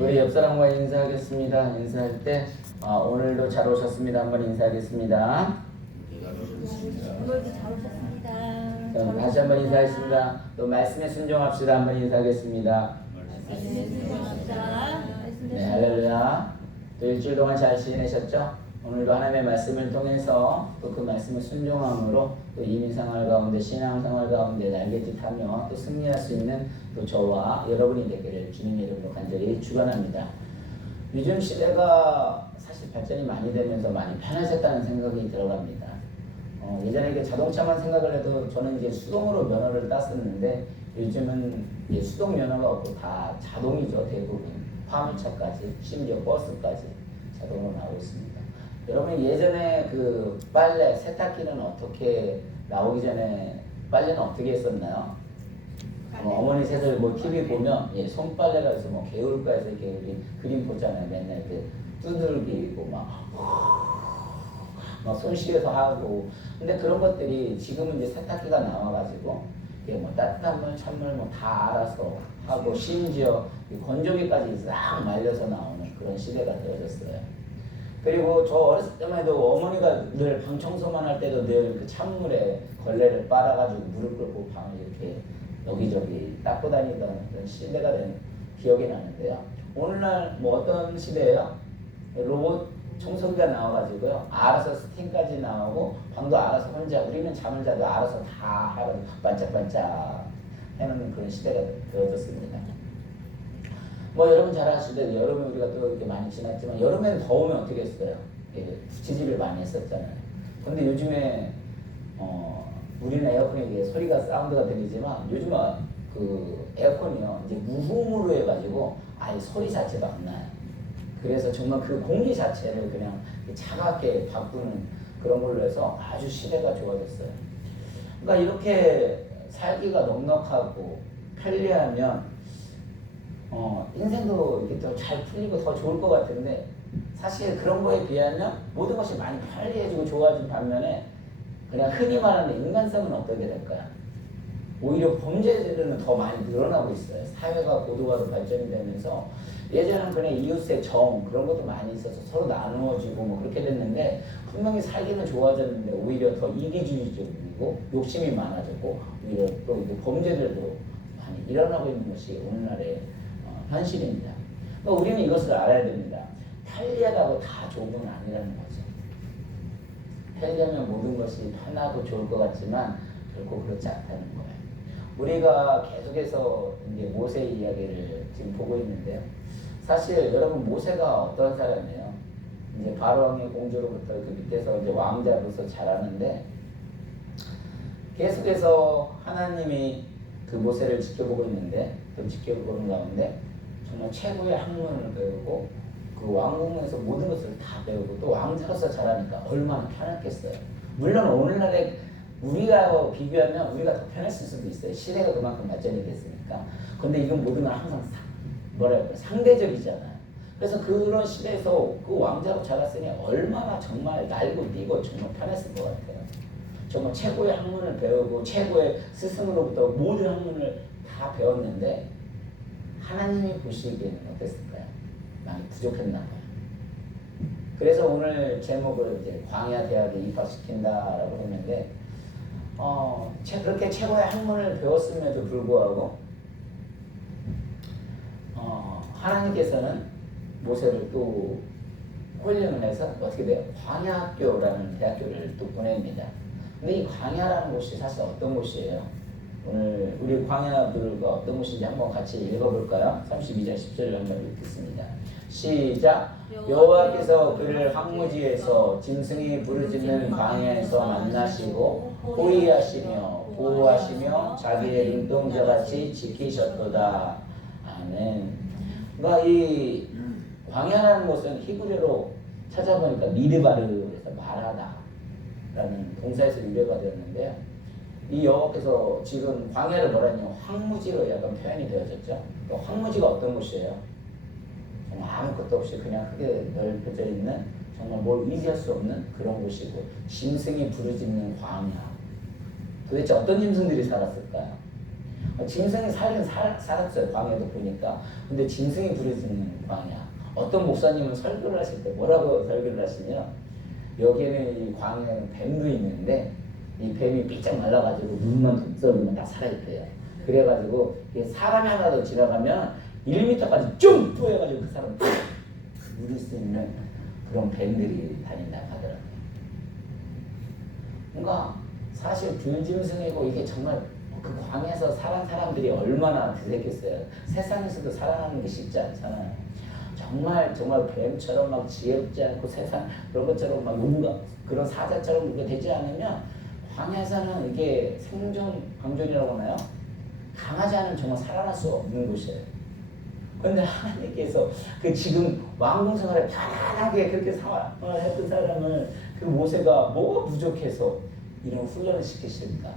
우리 옆 사람과 인사하겠습니다. 인사할 때 오늘도 잘 오셨습니다. 한번 인사하겠습니다. 오늘도 잘 오셨습니다. 그럼 다시 한번 인사하겠습니다. 또 말씀에 순종합시다. 한번 인사하겠습니다. 말씀에 순종합시다. 네, 할렐루야. 또 일주일 동안 잘 지내셨죠? 오늘도 하나님의 말씀을 통해서 또 그 말씀을 순종함으로 또 이민생활 가운데 신앙생활 가운데 날갯짓하며 또 승리할 수 있는 또 저와 여러분이 되기를 주님의 이름으로 간절히 축원합니다. 요즘 시대가 사실 발전이 많이 되면서 많이 편해졌다는 생각이 들어갑니다. 예전에 이게 자동차만 생각을 해도 저는 이제 수동으로 면허를 땄었는데 요즘은 이제 수동 면허가 없고 다 자동이죠. 대부분 화물차까지 심지어 버스까지 자동으로 나오고 있습니다. 여러분 예전에 그 빨래 세탁기는 어떻게 나오기 전에 빨래는 어떻게 했었나요? 어머니 세대들 뭐 TV 보면 손빨래라 해서 뭐 개울가에서 이렇게 우리 그림 보잖아요. 맨날 이렇게 두들기고 막 손실해서 하고. 근데 그런 것들이 지금은 이제 세탁기가 나와가지고 뭐 따뜻한 물, 찬물 뭐 다 알아서 하고 심지어 건조기까지 싹 말려서 나오는 그런 시대가 되어졌어요. 그리고 저 어렸을 때만 해도 어머니가 늘 방 청소만 할 때도 늘 그 찬물에 걸레를 빨아가지고 무릎 꿇고 방을 이렇게 여기저기 닦고 다니던 그런 시대가 된 기억이 나는데요. 오늘날 뭐 어떤 시대예요? 로봇 청소기가 나와가지고요. 알아서 스팀까지 나오고 방도 알아서 혼자 우리는 잠을 자도 알아서 다 해가지고 반짝반짝 해놓는 그런 시대가 되어졌습니다. 뭐 여러분 잘 아시듯 여름에 우리가 또 이렇게 많이 지났지만 여름에는 더우면 어떻게 했어요? 부채질을 많이 했었잖아요. 근데 요즘에 우리는 에어컨이 이게 소리가 사운드가 들리지만 요즘은 그 에어컨이요 이제 무음으로 해가지고 아예 소리 자체가 안 나요. 그래서 정말 그 공기 자체를 그냥 차갑게 바꾸는 그런 걸로 해서 아주 시대가 좋아졌어요. 그러니까 이렇게 살기가 넉넉하고 편리하면 인생도 이렇게 또 잘 풀리고 더 좋을 것 같은데 사실 그런 거에 비하면 모든 것이 많이 편리해지고 좋아진 반면에 그냥 흔히 말하는 인간성은 어떻게 될까요? 오히려 범죄들은 더 많이 늘어나고 있어요. 사회가 고도화로 발전이 되면서 예전에는 그냥 이웃의 정 그런 것도 많이 있어서 서로 나누어지고 뭐 그렇게 됐는데 분명히 살기는 좋아졌는데 오히려 더 이기주의적이고 욕심이 많아졌고 오히려 또 범죄들도 많이 일어나고 있는 것이 오늘날의 현실입니다. 그러니까 우리는 이것을 알아야 됩니다. 편리하다고 다 좋은 건 아니라는 거죠. 편리하면 모든 것이 편하고 좋을 것 같지만 결코 그렇지 않다는 거예요. 우리가 계속해서 이제 모세 이야기를 지금 보고 있는데요. 사실 여러분 모세가 어떤 사람이에요? 이제 바로왕의 공주로부터 그 밑에서 이제 왕자로서 자라는데 계속해서 하나님이 그 모세를 지켜보고 있는데 그 지켜보는 가운데 정말 최고의 학문을 배우고 그 왕궁에서 모든 것을 다 배우고 또 왕자로서 자라니까 얼마나 편했겠어요. 물론 오늘날에 우리가 비교하면 우리가 더 편했을 수도 있어요. 시대가 그만큼 발전이 됐으니까. 근데 이건 모든 건 항상 상대적이잖아요. 그래서 그런 시대에서 그 왕자로 자랐으니 얼마나 정말 날고 뛰고 정말 편했을 것 같아요. 정말 최고의 학문을 배우고 최고의 스승으로부터 모든 학문을 다 배웠는데 하나님이 보시기에는 어땠을까요? 많이 부족했나 봐요. 그래서 오늘 제목을 이제 광야 대학에 입학시킨다라고 했는데 그렇게 최고의 학문을 배웠음에도 불구하고 하나님께서는 모세를 또 홀령을 해서 어떻게 돼요? 광야학교라는 대학교를 또 보냅니다. 근데 이 광야라는 곳이 사실 어떤 곳이에요? 오늘 우리 광야들과 어떤 곳인지 한번 같이 읽어볼까요? 32장 10절을 한번 읽겠습니다. 시작! 여호와께서 그를 황무지에서 짐승이 부르짖는 광야에서 만나시고 호위하시며 보호하시며 자기의 눈동자같이 지키셨도다. 아멘. 그러니까 이 광야라는 곳은 히브리어로 찾아보니까 미드바르에서 말하다 라는 동사에서 유래가 되었는데요. 이 여호와께서 지금 광야를 뭐라냐 황무지로 약간 표현이 되어졌죠. 황무지가 어떤 곳이에요? 정말 아무것도 없이 그냥 크게 넓혀져 있는 정말 뭘 의지할 수 없는 그런 곳이고 짐승이 부르짖는 광야. 도대체 어떤 짐승들이 살았을까요? 짐승이 살았어요. 광야도 보니까. 근데 짐승이 부르짖는 광야. 어떤 목사님은 설교를 하실 때 뭐라고 설교를 하시냐? 여기에는 이 광야에는 뱀도 있는데 이 뱀이 삐쩍 말라가지고 눈만 감싸면 다 살아있대요. 그래가지고 사람이 하나 더 지나가면 1m까지 쭉 뿌여가지고 그 사람 물을 수 있는 그런 뱀들이 다닌다고 하더라고요. 그러니까 사실 들짐승이고 이게 정말 그 광야에서 살아난 사람들이 얼마나 드셨겠어요. 세상에서도 살아나는 게 쉽지 않잖아요. 정말 뱀처럼 막 지혜롭지 않고 세상 그런 것처럼 막 용감 그런 사자처럼 되지 않으면 광야에서는 이게 강존이라고 하나요? 강하지 않으면 정말 살아날 수 없는 곳이에요. 그런데 하나님께서 그 지금 왕궁 생활을 편안하게 그렇게 했던 사람을 그 모세가 뭐가 부족해서 이런 훈련을 시키십니까?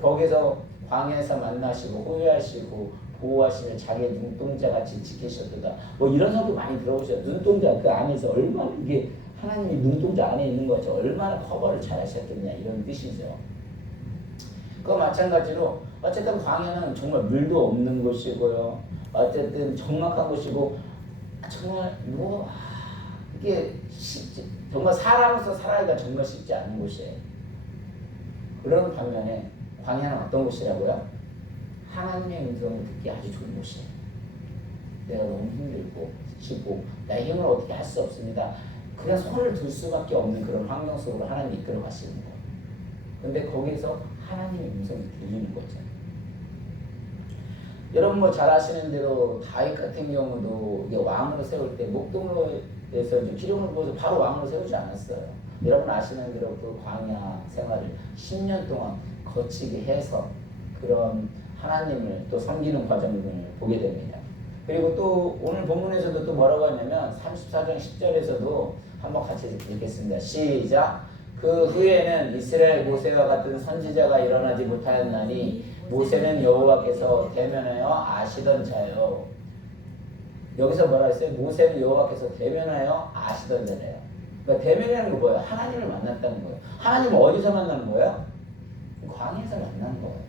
거기서 광야에서 만나시고 호위하시고 보호하시며 자기 눈동자같이 지키셨다. 뭐 이런 성도 많이 들어보셨죠. 눈동자 그 안에서 얼마나 이게 하나님이 눈동자 안에 있는 거죠. 얼마나 커버를 잘 하셨겠냐 이런 뜻이죠. 그거 마찬가지로 어쨌든 광야는 정말 물도 없는 곳이고요. 어쨌든 적막한 곳이고 정말 이게 정말 사람으로서 살아가기가 정말 쉽지 않은 곳이에요. 그런 반면에 광야는 어떤 곳이라고요? 하나님의 음성을 듣기 아주 좋은 곳이에요. 내가 너무 힘들고 지치고 나의 힘을 어떻게 할 수 없습니다. 그냥 손을 들 수밖에 없는 그런 환경 속으로 하나님이 이끌어 가시는 거예요. 근데 거기서 하나님의 음성이 들리는 거죠. 여러분 뭐 잘 아시는 대로 다윗 같은 경우도 왕으로 세울 때 목동로에서 기름을 부어서 바로 왕으로 세우지 않았어요. 여러분 아시는 대로 그 광야 생활을 10년 동안 거치게 해서 그런 하나님을 또 섬기는 과정을 보게 됩니다. 그리고 또 오늘 본문에서도 또 뭐라고 하냐면 34장 10절에서도 한번 같이 읽겠습니다. 시작. 그 후에는 이스라엘 모세와 같은 선지자가 일어나지 못하였나니 모세는 여호와께서 대면하여 아시던 자요. 여기서 뭐라 했어요? 모세는 여호와께서 대면하여 아시던 자래요. 그러니까 대면이라는 거 뭐예요? 하나님을 만났다는 거예요. 하나님을 어디서 만나는 거예요? 광야에서 만나는 거예요.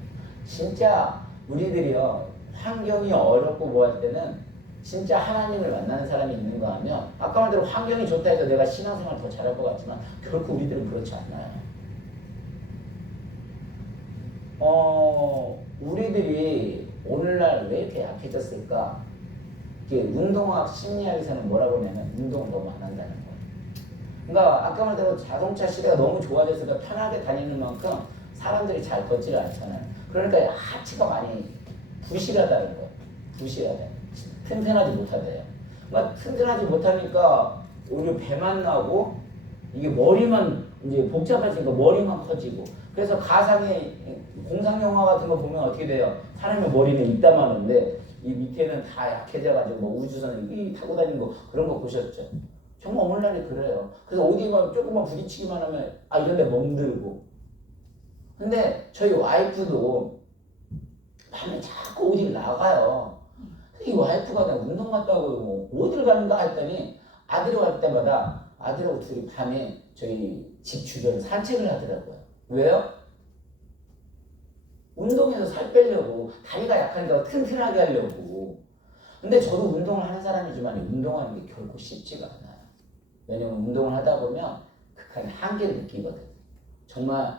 진짜 우리들이요 환경이 어렵고 뭐 할 때는 진짜 하나님을 만나는 사람이 있는가 하면 아까 말대로 환경이 좋다 해서 내가 신앙생활 더 잘할 것 같지만 결코 우리들은 그렇지 않아요. 우리들이 오늘날 왜 이렇게 약해졌을까? 이게 운동학 심리학에서는 뭐라고 하냐면 운동을 너무 안 한다는 거예요. 그러니까 아까 말대로 자동차 시대가 너무 좋아졌으니까 편하게 다니는 만큼 사람들이 잘 걷지를 않잖아요. 그러니까 하체가 많이 부실하다는 거예요. 부실하다. 튼튼하지 못하대요. 그러니까 튼튼하지 못하니까 오히려 배만 나고 이게 머리만 이제 복잡해지니까 머리만 커지고 그래서 가상의 공상 영화 같은 거 보면 어떻게 돼요? 사람의 머리는 이따만한데 이 밑에는 다 약해져가지고 뭐 우주선 타고 다니는 거 그런 거 보셨죠? 정말 오늘날이 그래요. 그래서 어디가 조금만 부딪히기만 하면 이런 데 멍들고. 근데 저희 와이프도 밤에 자꾸 어디를 나가요. 이 와이프가 그냥 운동 갔다고 뭐 어디를 가는가 했더니 아들이 갈 때마다 아들하고 둘이 밤에 저희 집 주변 산책을 하더라고요. 왜요? 운동해서 살 빼려고 다리가 약하니까 튼튼하게 하려고. 근데 저도 운동을 하는 사람이지만 운동하는 게 결코 쉽지가 않아요. 왜냐면 운동을 하다 보면 극한의 한계를 느끼거든. 정말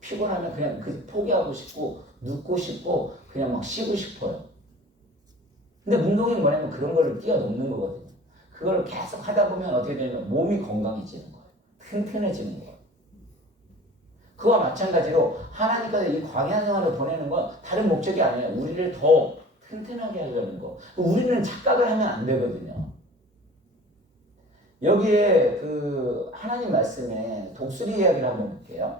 피곤하면 그냥 포기하고 싶고 눕고 싶고 그냥 막 쉬고 싶어요. 근데 운동이 뭐냐면 그런 거를 뛰어넘는 거거든요. 그걸 계속 하다 보면 어떻게 되냐면 몸이 건강해지는 거예요. 튼튼해지는 거예요. 그와 마찬가지로 하나님께서 이 광야 생활을 보내는 건 다른 목적이 아니에요. 우리를 더 튼튼하게 하려는 거. 우리는 착각을 하면 안 되거든요. 여기에 그 하나님 말씀에 독수리 이야기를 한번 볼게요.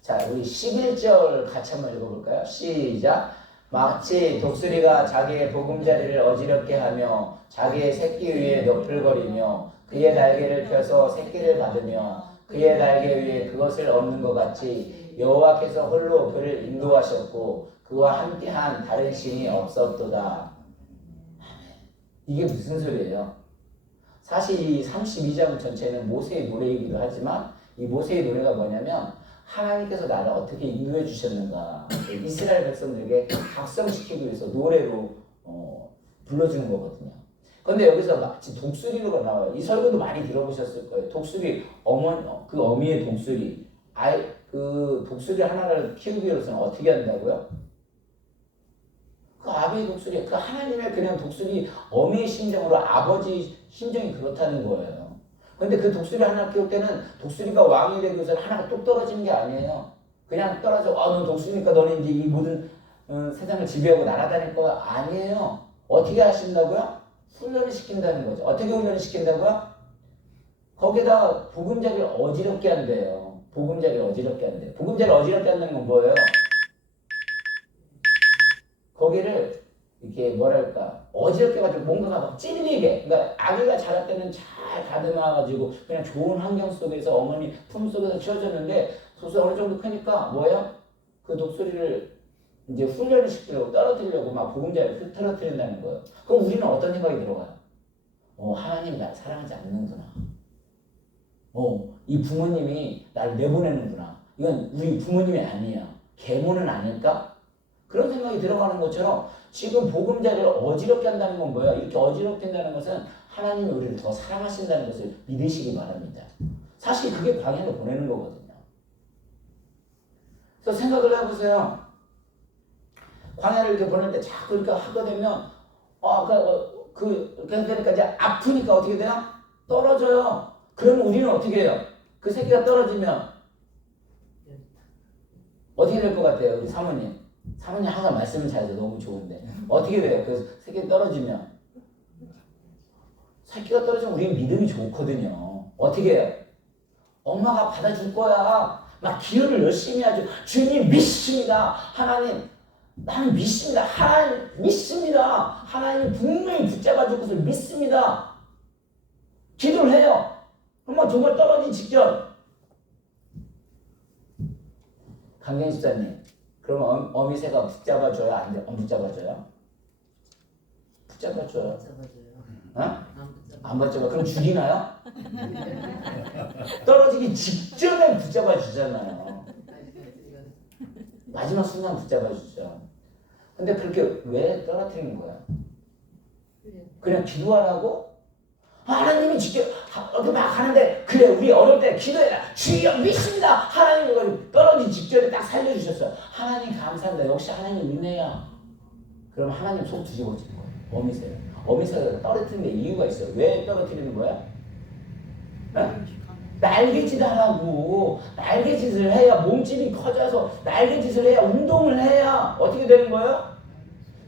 자, 우리 11절 같이 한번 읽어볼까요? 시작. 마치 독수리가 자기의 보금자리를 어지럽게 하며 자기의 새끼 위에 너풀거리며 그의 날개를 펴서 새끼를 받으며 그의 날개 위에 그것을 얻는 것 같이 여호와께서 홀로 그를 인도하셨고 그와 함께한 다른 신이 없었도다. 이게 무슨 소리예요? 사실 이 32장 전체는 모세의 노래이기도 하지만 이 모세의 노래가 뭐냐면 하나님께서 나를 어떻게 인도해 주셨는가 이스라엘 백성들에게 각성시키기 위해서 노래로 불러주는 거거든요. 근데 여기서 마치 독수리로 나와요. 이 설교도 많이 들어보셨을 거예요. 독수리 그 어미의 독수리 그 독수리 하나를 키우기 위해서는 어떻게 한다고요? 그 아비의 독수리, 그 하나님의 그냥 독수리 어미의 심정으로 아버지 심정이 그렇다는 거예요. 근데 그 독수리 하나 키울 때는 독수리가 왕이 되기 위해서 하나가 뚝 떨어지는 게 아니에요. 그냥 떨어져, 넌 독수리니까 너는 이제 이 모든 세상을 지배하고 날아다닐 거 아니에요. 어떻게 하신다고요? 훈련을 시킨다는 거죠. 어떻게 훈련을 시킨다고요? 거기다가 보금자리를 어지럽게 한대요. 보금자리를 어지럽게 한대요. 보금자리를 어지럽게 한다는 건 뭐예요? 거기를 이렇게 뭐랄까 어지럽게 가지고 뭔가가 막 찔리게, 그러니까 아기가 자랄 때는 잘 다듬어가지고 그냥 좋은 환경 속에서 어머니 품 속에서 키워졌는데 독수리 어느 정도 크니까 뭐예요? 그 독수리를 이제 훈련을 시키려고 떨어뜨리려고 막 보금자리를 흐트러뜨린다는 거예요. 그럼 우리는 어떤 생각이 들어가요? 하나님이 나를 사랑하지 않는구나. 이 부모님이 나를 내보내는구나. 이건 우리 부모님이 아니야. 계모는 아닐까? 그런 생각이 들어가는 것처럼 지금 보금자리를 어지럽게 한다는 건 뭐예요? 이렇게 어지럽게 한다는 것은 하나님이 우리를 더 사랑하신다는 것을 믿으시기 바랍니다. 사실 그게 광야로 보내는 거거든요. 그래서 생각을 해보세요. 광야를 이렇게 보낼 때 자꾸 이렇게 하게 되면 그러니까 이제 아프니까 어떻게 돼요? 떨어져요. 그러면 우리는 어떻게 해요? 그 새끼가 떨어지면 어떻게 될 것 같아요? 우리 사모님 항상 말씀을 잘해서 너무 좋은데 어떻게 돼요? 그 새끼가 떨어지면 새끼가 떨어지면 우리는 믿음이 좋거든요. 어떻게 해요? 엄마가 받아줄 거야. 막 기도를 열심히 하죠. 주님 믿습니다. 하나님 나는 믿습니다. 하나님 믿습니다. 하나님 분명히 붙잡아줄 것을 믿습니다. 기도를 해요. 엄마 정말 떨어지기 직전. 강경 집사님, 그럼 어미새가 붙잡아줘요? 안 붙잡아줘요? 붙잡아줘요. 안 붙잡아. 그럼 죽이나요? 떨어지기 직전에 붙잡아주잖아요. 마지막 순간 붙잡아주죠. 근데 그렇게 왜 떨어뜨리는 거야? 그냥 기도하라고? 하나님이 직접 이렇게 막 하는데 그래 우리 어려울 때 기도해라. 주여 믿습니다. 하나님 이걸 떨어진 직전에 딱 살려주셨어요. 하나님 감사합니다. 역시 하나님 은혜야. 그럼 하나님 속 뒤집어지는 거예요. 어미새가 떨어뜨리는 데 이유가 있어요. 왜 떨어뜨리는 거야? 날개짓 하라고. 날개짓을 해야 몸집이 커져서 날개짓을 해야 운동을 해야 어떻게 되는 거예요?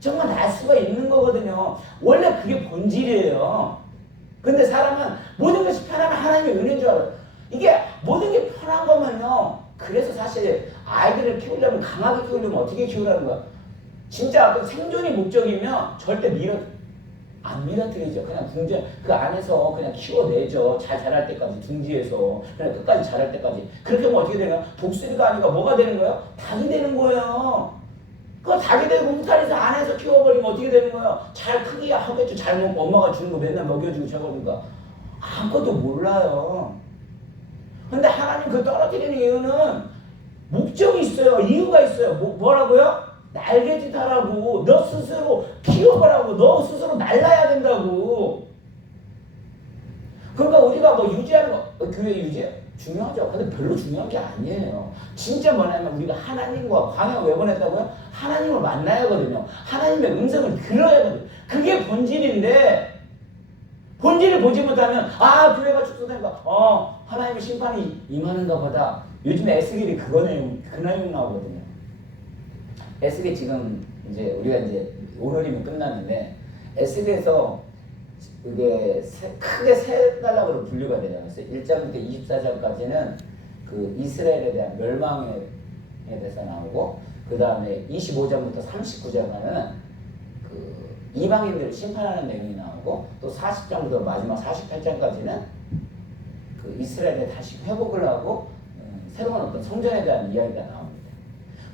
정말 날 수가 있는 거거든요. 원래 그게 본질이에요. 근데 사람은 모든 것이 편하면 하나님의 은혜인 줄 알아요. 이게 모든 게 편한 거면요. 그래서 사실 아이들을 키우려면 강하게 키우려면 어떻게 키우라는 거야? 진짜 그 생존이 목적이면 절대 안 밀어뜨리죠. 그냥 궁전 그 안에서 그냥 키워내죠. 잘 자랄 때까지 둥지에서 그냥 끝까지 자랄 때까지. 그렇게 하면 어떻게 되나요? 독수리가 아니라 뭐가 되는 거예요? 닭이 되는 거예요. 그 닭이 되고 울타리에서 안에서 키워버리면 어떻게 되는 거예요? 잘 크게 하겠죠. 잘 먹고 엄마가 주는 거 맨날 먹여주고 저거니까 아무것도 몰라요. 근데 하나님 그 떨어뜨리는 이유는 목적이 있어요. 이유가 있어요. 뭐라고요? 날개짓 하라고. 너 스스로 키워보라고. 너 스스로 날라야 된다고. 그러니까 우리가 뭐 유지하는 거, 교회 유지 중요하죠. 근데 별로 중요한 게 아니에요. 진짜 뭐냐면 우리가 하나님과 광야 왜 보냈다고요? 하나님을 만나야 하거든요. 하나님의 음성을 들어야 하거든요. 그게 본질인데 본질을 보지 못하면 교회가 축소된가 하나님의 심판이 임하는가 보다. 요즘에 에스겔이 그 내용 나오거든요. 에스겔 지금 이제 우리가 이제 오늘이면 끝났는데 에스겔에서 그게 크게 세 단락으로 분류가 되잖아요. 1장부터 24장까지는 그 이스라엘에 대한 멸망에 대해서 나오고 그 다음에 25장부터 39장은 그 이방인들을 심판하는 내용이 나오고 또 40장부터 마지막 48장까지는 그 이스라엘에 다시 회복을 하고 새로운 어떤 성전에 대한 이야기가 나옵니다.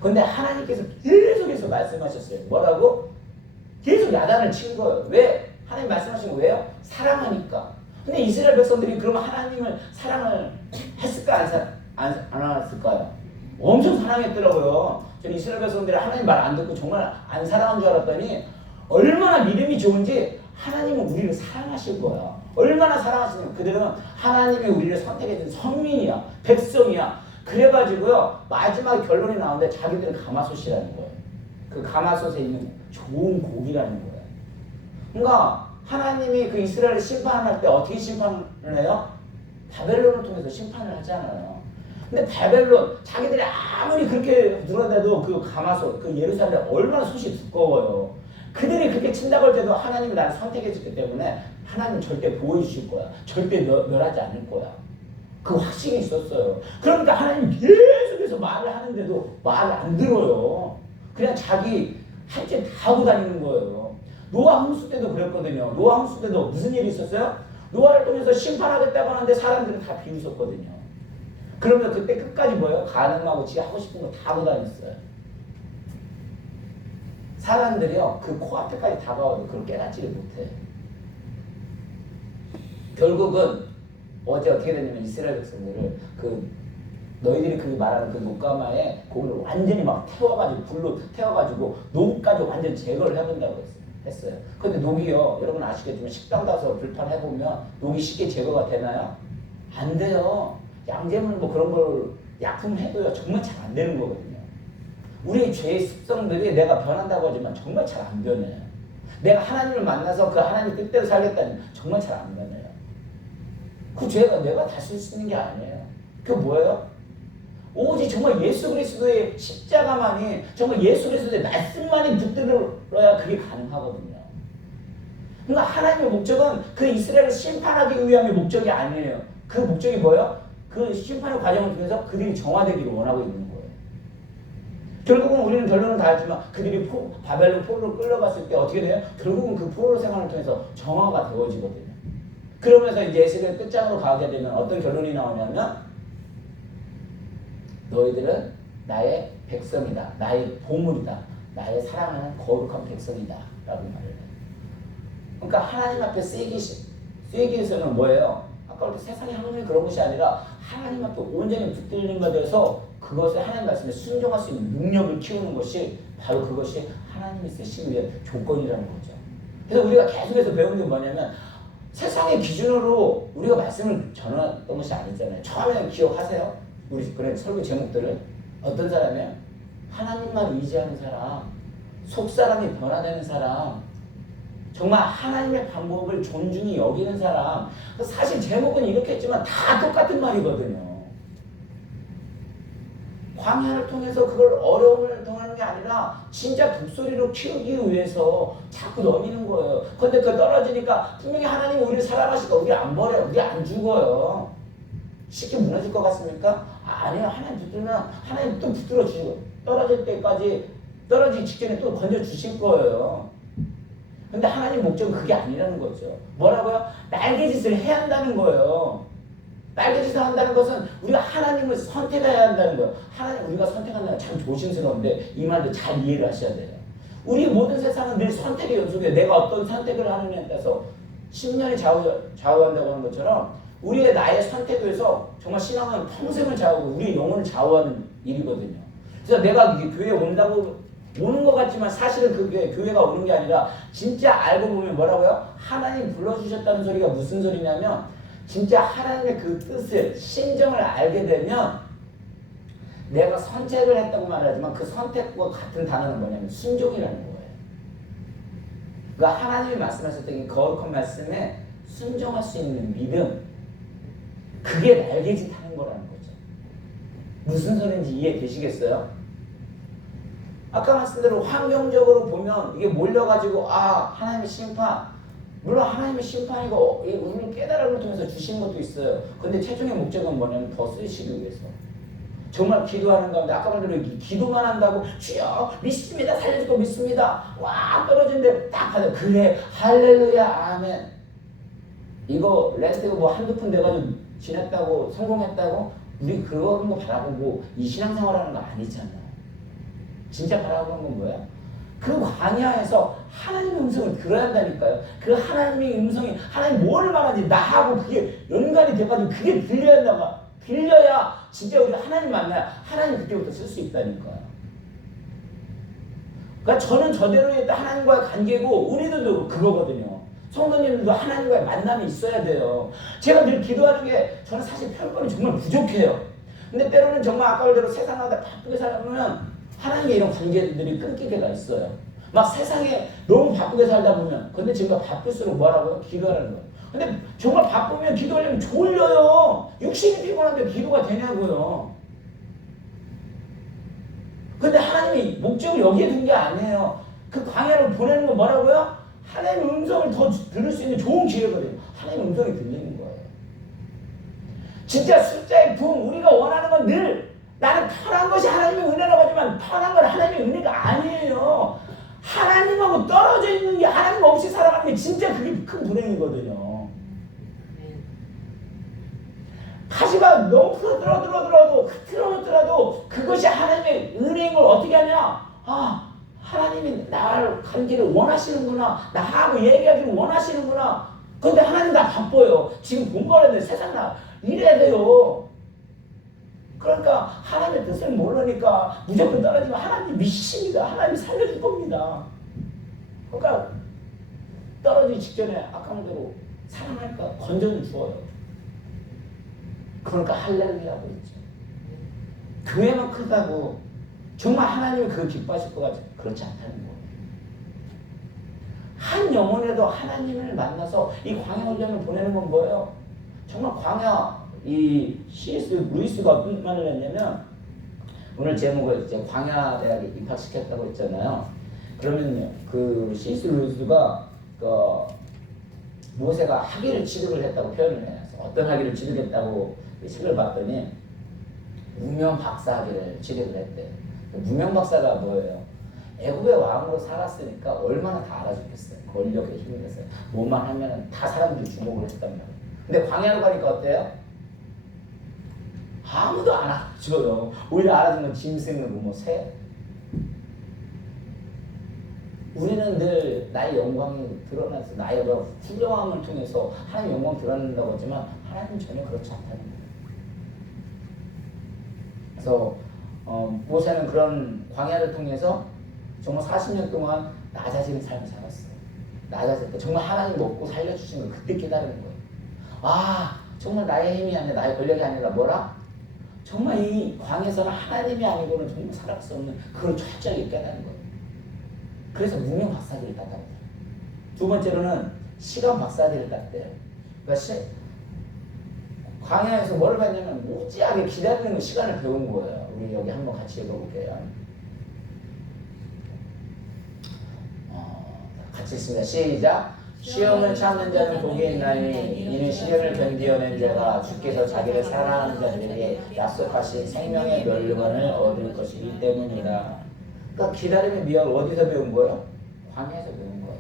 그런데 하나님께서 계속해서 말씀하셨어요. 뭐라고? 계속 야단을 친 거예요. 왜? 하나님 말씀하신 거 왜요? 사랑하니까. 근데 이스라엘 백성들이 그러면 하나님을 사랑을 했을까 안 했을까요? 엄청 사랑했더라고요. 저는 이스라엘 백성들이 하나님 말 안 듣고 정말 안 사랑한 줄 알았더니 얼마나 믿음이 좋은지 하나님은 우리를 사랑하실 거야. 얼마나 사랑하시냐면 그들은 하나님이 우리를 선택해준 선민이야. 백성이야. 그래가지고요. 마지막 결론이 나오는데 자기들은 가마솥이라는 거예요. 그 가마솥에 있는 좋은 고기라는 거예요. 그러니까 하나님이 그 이스라엘을 심판할 때 어떻게 심판을 해요? 바벨론을 통해서 심판을 하잖아요. 근데 바벨론 자기들이 아무리 그렇게 들어대도 그 가마솥, 그 예루살렘 얼마나 솥이 두꺼워요. 그들이 그렇게 친다고 할 때도 하나님이 나를 선택해줬기 때문에 하나님 절대 보호해주실 거야. 절대 멸하지 않을 거야. 그 확신이 있었어요. 그러니까 하나님 계속해서 말을 하는데도 말을 안 들어요. 그냥 자기 할 일 다 하고 다니는 거예요. 노아 홍수 때도 그랬거든요. 노아 홍수 때도 무슨 일이 있었어요? 노아를 통해서 심판하겠다고 하는데 사람들은 다 비웃었거든요. 그러면 그때 끝까지 뭐예요? 가늠하고 지가 하고 싶은 거 다 하고 다녔어요. 사람들이요, 그 코앞에까지 다가와도 그걸 깨닫지를 못해. 결국은 어제 어떻게 됐냐면 이스라엘 백성들을 너희들이 그 말하는 그 녹가마에 고기를 완전히 막 태워가지고 불로 태워가지고 녹까지 완전 제거를 해본다고 했어요. 근데 녹이요, 여러분 아시겠지만 식당 가서 불판 해보면 녹이 쉽게 제거가 되나요? 안 돼요. 양재물 뭐 그런 걸 약품 해도요 정말 잘 안 되는 거거든요. 우리 죄의 습성들이 내가 변한다고 하지만 정말 잘 안 변해요. 내가 하나님을 만나서 그 하나님 뜻대로 살겠다니 정말 잘 안 변해요. 그 죄가 내가 다 쓸 수 있는 게 아니에요. 그게 뭐예요? 오직 정말 예수 그리스도의 십자가만이, 정말 예수 그리스도의 말씀만이 붙들어야 그게 가능하거든요. 그러니까 하나님의 목적은 그 이스라엘을 심판하기 위함의 목적이 아니에요. 그 목적이 뭐예요? 그 심판의 과정을 통해서 그들이 정화되기를 원하고 있는 거예요. 결국은 우리는 결론은 다 알지만 그들이 바벨론 포로로 끌려갔을 때 어떻게 돼요? 결국은 그 포로 생활을 통해서 정화가 되어지거든요. 그러면서 이제 에스겔 끝장으로 가게 되면 어떤 결론이 나오냐면 너희들은 나의 백성이다. 나의 보물이다. 나의 사랑하는 거룩한 백성이다. 라고 말을 해요. 그러니까 하나님 앞에 쓰이기 위해서는 뭐예요? 아까 우리 세상의 학문이 그런 것이 아니라 하나님 앞에 온전히 붙들린 것에 대해서 그것을 하나님 말씀에 순종할 수 있는 능력을 키우는 것이 바로 그것이 하나님이 쓰시기 위한 조건이라는 거죠. 그래서 우리가 계속해서 배우는 게 뭐냐면 세상의 기준으로 우리가 말씀을 전했던 것이 아니잖아요. 처음에는 기억하세요? 우리 그런 설교 제목들을 어떤 사람이에요? 하나님만 의지하는 사람, 속사람이 변화되는 사람, 정말 하나님의 방법을 존중히 여기는 사람. 사실 제목은 이렇게 했지만 다 똑같은 말이거든요. 광야를 통해서 그걸 어려움을 통하는 게 아니라 진짜 독소리로 키우기 위해서 자꾸 넘기는 거예요. 근데 그 떨어지니까 분명히 하나님이 우리를 사랑하시니까 우리 안 버려요. 우리 안 죽어요. 쉽게 무너질 것 같습니까? 아니요. 하나님 붙들면 하나님 또 붙들어 주시고 떨어질 때까지 떨어지기 직전에 또 건져 주실 거예요. 근데 하나님 목적은 그게 아니라는 거죠. 뭐라고요? 날개짓을 해야 한다는 거예요. 날개짓을 한다는 것은 우리가 하나님을 선택해야 한다는 거예요. 하나님 우리가 선택한다는 건 참 조심스러운데 이 말도 잘 이해를 하셔야 돼요. 우리 모든 세상은 늘 선택의 연속이에요. 내가 어떤 선택을 하느냐에 따라서 10년이 좌우한다고 하는 것처럼 우리의 나의 선택에서 정말 신앙은 평생을 좌우하고 우리의 영혼을 좌우하는 일이거든요. 그래서 내가 교회에 온다고 오는 것 같지만 사실은 그 교회가 오는 게 아니라 진짜 알고 보면 뭐라고요? 하나님 불러주셨다는 소리가 무슨 소리냐면 진짜 하나님의 그 뜻을, 심정을 알게 되면 내가 선택을 했다고 말하지만 그 선택과 같은 단어는 뭐냐면 순종이라는 거예요. 그러니까 하나님이 말씀하셨던 이 거룩한 말씀에 순종할 수 있는 믿음, 그게 날개짓 하는 거라는 거죠. 무슨 소리인지 이해되시겠어요? 아까 말씀대로 환경적으로 보면 이게 몰려가지고 하나님의 심판, 물론 하나님의 심판이고 우리를 깨달음을 통해서 주신 것도 있어요. 근데 최종의 목적은 뭐냐면 더 쓰시기 위해서 정말 기도하는 가운데 아까 말대로 기도만 한다고 주여 믿습니다, 살려줄 거 믿습니다, 와 떨어진데 딱 하자 그래 할렐루야 아멘. 이거 렌트가 뭐 한두 푼 돼가지고 지냈다고 성공했다고 우리 그런 거 바라보고 이 신앙생활하는 거 아니잖아요. 진짜 바라보는 건 뭐야? 그 광야에서 하나님의 음성을 들어야 한다니까요. 그 하나님의 음성이 하나님 뭘 말하는지 나하고 그게 연관이 돼가지고 그게 빌려야 진짜 우리가 하나님 만나야 하나님 그때부터 쓸 수 있다니까요. 그러니까 저는 저대로 했다 하나님과의 관계고 우리들도 그거거든요. 성도님들도 하나님과의 만남이 있어야 돼요. 제가 늘 기도하는 게 저는 사실 별거는 정말 부족해요. 근데 때로는 정말 아까 말대로 세상하다 바쁘게 살아보면 하나님의 이런 관계들이 끊길 때가 있어요. 막 세상에 너무 바쁘게 살다 보면 근데 제가 바쁠수록 뭐라고요? 기도하는 거예요. 근데 정말 바쁘면 기도하려면 졸려요. 육신이 피곤한데 기도가 되냐고요. 근데 하나님이 목적을 여기에 둔 게 아니에요. 그 광야를 보내는 건 뭐라고요? 하나님의 음성을 더 들을 수 있는 좋은 기회거든요. 하나님의 음성이 들리는 거예요. 진짜 숫자의 부흥, 우리가 원하는 건 늘 나는 편한 것이 하나님의 은혜라고 하지만 편한 건 하나님의 은혜가 아니에요. 하나님하고 떨어져 있는 게 하나님 없이 살아가는 게 진짜 그게 큰 불행이거든요. 가시가 너무 흐트러들어도 그것이 하나님의 은혜인 걸 어떻게 하냐? 아, 하나님이 나를 가기를 원하시는구나. 나하고 얘기하기를 원하시는구나. 근데 하나님 다 바빠요. 지금 공부하는데 세상 나 이래야 돼요. 그러니까 하나님의 뜻을 모르니까 무조건 떨어지면 하나님 미치십니다. 하나님 살려줄 겁니다. 그러니까 떨어지기 직전에 아까 말대로 사랑할까 건져는 주어요. 그러니까 할렐루야고 있죠. 교회만 크다고 정말 하나님이 그걸 기뻐하실 것 같아요. 그렇지 않다는 거예요. 한 영혼에도 하나님을 만나서 이 광야 훈련을 보내는 건 뭐예요? 정말 광야 이 C.S. 루이스가 어떤 말을 했냐면 오늘 제목을 이제 광야 대학에 입학시켰다고 했잖아요. 그러면요 그 C.S. 루이스가 그 모세가 학위를 취득을 했다고 표현을 해요. 어떤 학위를 취득했다고 책을 봤더니 무명 박사 학위를 취득을 했대. 무명 박사가 뭐예요? 애굽의 왕으로 살았으니까 얼마나 다 알아줬겠어요. 권력에 힘을 냈어요. 뭐만 하면 다 사람들이 주목을 했단 말이에요. 근데 광야로 가니까 어때요? 아무도 안 알아줘요. 오히려 알아준 건 짐승이고 뭐 새. 우리는 늘 나의 영광이 드러나서 나의 훌륭함을 통해서 하나님의 영광이 드러난다고 하지만 하나님은 전혀 그렇지 않다는 거예요. 그래서 모세는 그런 광야를 통해서 정말 40년 동안 나 자신의 삶을 살았어요. 나 자신 정말 하나님 먹고 살려주신 걸 그때 깨달은 거예요. 아 정말 나의 힘이 아니라 나의 권력이 아니라 뭐라? 정말 이 광야에서는 하나님이 아니고는 정말 살아갈 수 없는 그걸 철저하게 깨달은 거예요. 그래서 무명 박사들을 땄답니다. 두 번째로는 시간 박사들을 땄대요. 그러니까 광야에서 뭘 봤냐면 무지하게 기다리는 시간을 배운 거예요. 우리 여기 한번 같이 읽어볼게요. 같이 읽습니다. 시작. 시험을 참는 자는 복이 있나니 이는 시련을 견디어낸 자가 주께서 자기를 사랑하는 자들에게 약속하신 생명의 멸류관을 얻을 것이기 때문이다. 그러니까 기다림의 미학을 어디서 배운 거예요? 광야에서 배운 거예요.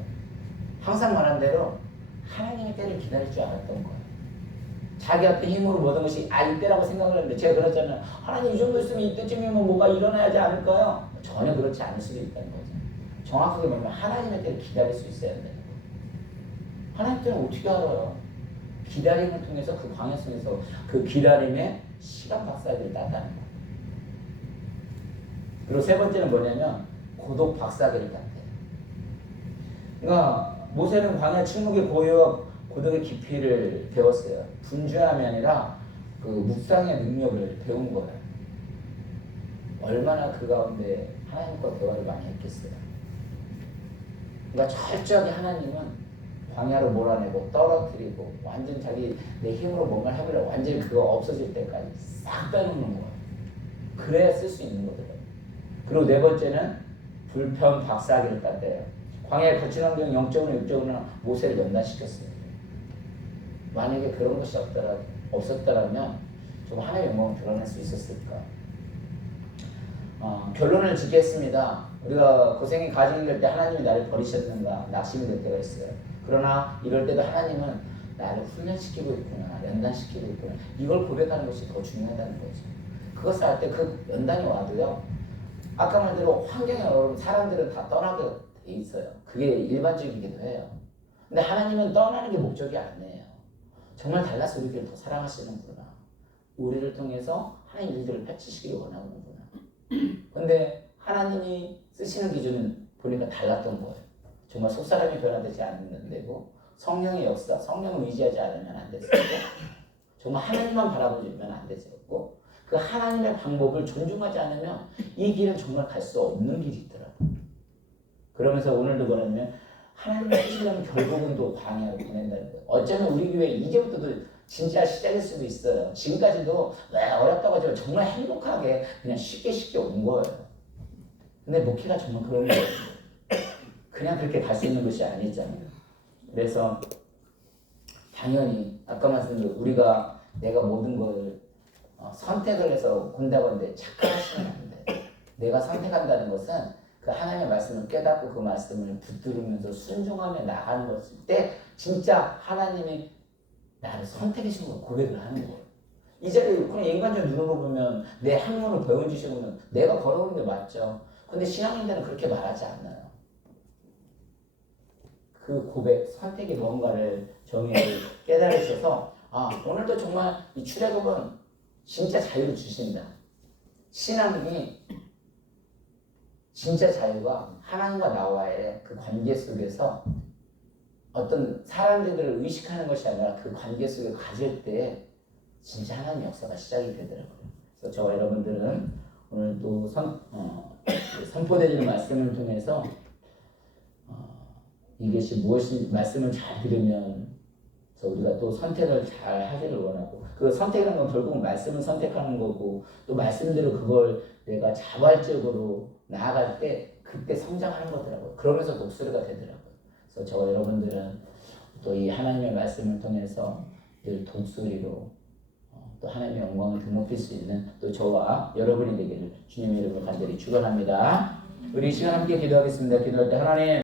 항상 말한 대로 하나님의 때를 기다릴 줄 알았던 거예요. 자기 어떤 힘으로 모든 것이 이때라고 생각을 했는데 제가 그랬잖아요. 하나님 이 정도 있으면 이때쯤이면 뭐가 일어나야지 않을까요? 전혀 그렇지 않을 수도 있다는 거죠. 정확하게 말하면 하나님의 때를 기다릴 수 있어야 돼요. 하나님 때는 어떻게 알아요? 기다림을 통해서 그 광야 속에서 그 기다림의 시간 박사들을 땄다는 거예요. 그리고 세 번째는 뭐냐면 고독 박사들을 땄대요. 그러니까 모세는 광야 침묵의 고요와 고독의 깊이를 배웠어요. 분주함이 아니라 그 묵상의 능력을 배운 거예요. 얼마나 그 가운데 하나님과 대화를 많이 했겠어요. 그러니까 철저하게 하나님은 광야로 몰아내고 떨어뜨리고 완전 자기 내 힘으로 뭔가를 해보려고 완전히 그거 없어질 때까지 싹 빼놓는 거예요. 그래야 쓸 수 있는 거거든요. 그리고 네 번째는 불편 박사기를 땄대요. 광야의 거친 환경 영적으로 육적으로 모세를 연단시켰어요. 만약에 그런 것이 없었더라면 좀 하나님의 영광을 드러낼 수 있었을까? 결론을 짓겠습니다. 우리가 고생이 가증이 될 때 하나님이 나를 버리셨는가 낙심이 될 때가 있어요. 그러나 이럴 때도 하나님은 나를 훈련시키고 있구나, 연단시키고 있구나. 이걸 고백하는 것이 더 중요하다는 거죠. 그것을 할 때 그 연단이 와도요. 아까 말대로 환경에 어려운 사람들은 다 떠나게 돼 있어요. 그게 일반적이기도 해요. 근데 하나님은 떠나는 게 목적이 아니에요. 정말 달라서 우리를 더 사랑하시는구나. 우리를 통해서 하나님 일들을 펼치시기를 원하는구나. 근데 하나님이 쓰시는 기준은 보니까 달랐던 거예요. 정말 속사람이 변화되지 않는 데고 성령의 역사, 성령을 의지하지 않으면 안 됐었고 정말 하나님만 바라보면 안 됐었고 그 하나님의 방법을 존중하지 않으면 이 길은 정말 갈 수 없는 길이 있더라고요. 그러면서 오늘도 뭐냐면 하나님을 쓰시려면 결국은 또 광야로 보낸다는 거예요. 어쩌면 우리 교회 이제부터도 진짜 시작일 수도 있어요. 지금까지도 어렵다고 하지만 정말 행복하게 그냥 쉽게 온 거예요. 근데 목회가 정말 그런 거예요. 그냥 그렇게 갈 수 있는 것이 아니잖아요. 그래서 당연히 아까 말씀드린 우리가 내가 모든 걸 선택을 해서 본다고 하는데 착각하시면 안 돼요. 내가 선택한다는 것은 그 하나님의 말씀을 깨닫고 그 말씀을 붙들으면서 순종하며 나가는 것일 때 진짜 하나님이 나를 선택하신 걸 고백을 하는 거예요. 이 자리에 그냥 인간적 눈으로 보면 내 학문을 배워주시면 내가 걸어오는 게 맞죠. 근데 신앙인들은 그렇게 말하지 않아요. 그 고백, 선택이 뭔가를 정의를 깨달으셔서 오늘도 정말 이 출애굽은 진짜 자유를 주신다. 신앙이 진짜 자유가 하나님과 나와의 그 관계 속에서 어떤 사람들을 의식하는 것이 아니라 그 관계 속에 가질 때 진짜 하나님 역사가 시작이 되더라고요. 그래서 저와 여러분들은 오늘 또 선포되는 말씀을 통해서 이것이 무엇인지 말씀을 잘 들으면 우리가 또 선택을 잘 하기를 원하고 그 선택이라는 건 결국 말씀을 선택하는 거고 또 말씀대로 그걸 내가 자발적으로 나아갈 때 그때 성장하는 거더라고요. 그러면서 독수리가 되더라고요. 그래서 저와 여러분들은 또 이 하나님의 말씀을 통해서 늘 독수리로 또 하나님의 영광을 드높일 수 있는 또 저와 여러분이 되기를 주님의 이름으로 간절히 축원합니다. 우리 이 시간 함께 기도하겠습니다. 기도할 때 하나님